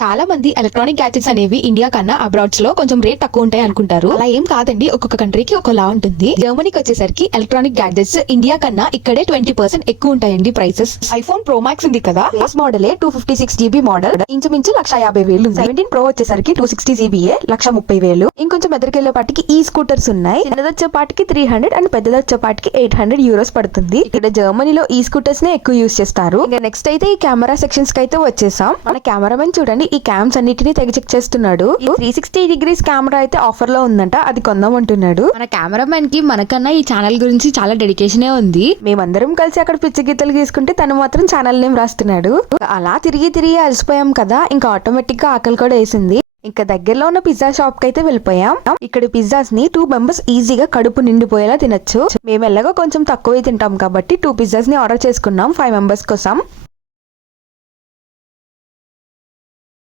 చాలా మంది electronic gadgets అనేవి ఇండియా కన్నా అబ్రాడ్స్ లో కొంచెం రేట్ తక్కువ ఉంటాయి అనుకుంటారు. అలా ఏం కాదండి, ఒక్కొక్క కంట్రీకి ఒకలా ఉంటుంది. జర్మనీకి వచ్చేసరికి ఎలక్ట్రానిక్ గ్యాడ్జెట్స్ ఇండియా కన్నా ఇక్కడే 20% ఎక్కువ ఉంటాయండి ప్రైసెస్. ఐఫోన్ ప్రో మాక్స్ ఉంది కదా, బేస్ మోడలే 256 GB మోడల్, ఇంచుమించు 1,50,000. 17 ప్రో వచ్చేసరికి 260 GB, 1,30,000. ఇంకొంచెం ఎదురుకెళ్లేపాటికి ఈ స్కూటర్స్ ఉన్నాయి. చిన్నదొచ్చేపాటికి 300 అండ్ పెద్దదొచ్చేపాటికి 800 euros పడుతుంది. ఇక్కడ జర్మనీలో ఈ స్కూటర్స్ నే ఎక్కువ యూస్ చేస్తారు. ఇంకా నెక్స్ట్ అయితే ఈ కెమెరా సెక్షన్స్ కి అయితే వచ్చేసాం. మన కెమెరామెన్ చూడండి ఈ క్యామ్స్ అన్నిటిని తెగ చెక్ చేస్తున్నాడు. ఈ 360 degrees కెమెరా అయితే ఆఫర్ లో ఉందంట, అది కొందాం అంటున్నాడు. మన కెమెరామెన్ కి మనకన్నా ఈ ఛానల్ గురించి చాలా డెడికేషనే ఉంది. మేమందరం కలిసి అక్కడ పిచ్చి గీతలు గీసుకుంటే తను మాత్రం ఛానల్ నేమ్ రాస్తున్నాడు. అలా తిరిగి అలసిపోయాం కదా, ఇంకా ఆటోమేటిక్ గా ఆకలి కూడా వేసింది. ఇంకా దగ్గరలో ఉన్న పిజ్జా షాప్ కి అయితే వెళ్ళిపోయాం. ఇక్కడ పిజ్జాస్ ని 2 మెంబర్స్ ఈజీగా కడుపు నిండిపోయేలా తినొచ్చు. మేము ఎలాగో కొంచెం తక్కువే తింటాం కాబట్టి 2 పిజ్జాస్ ని ఆర్డర్ చేసుకున్నాం 5 మెంబర్స్ కోసం.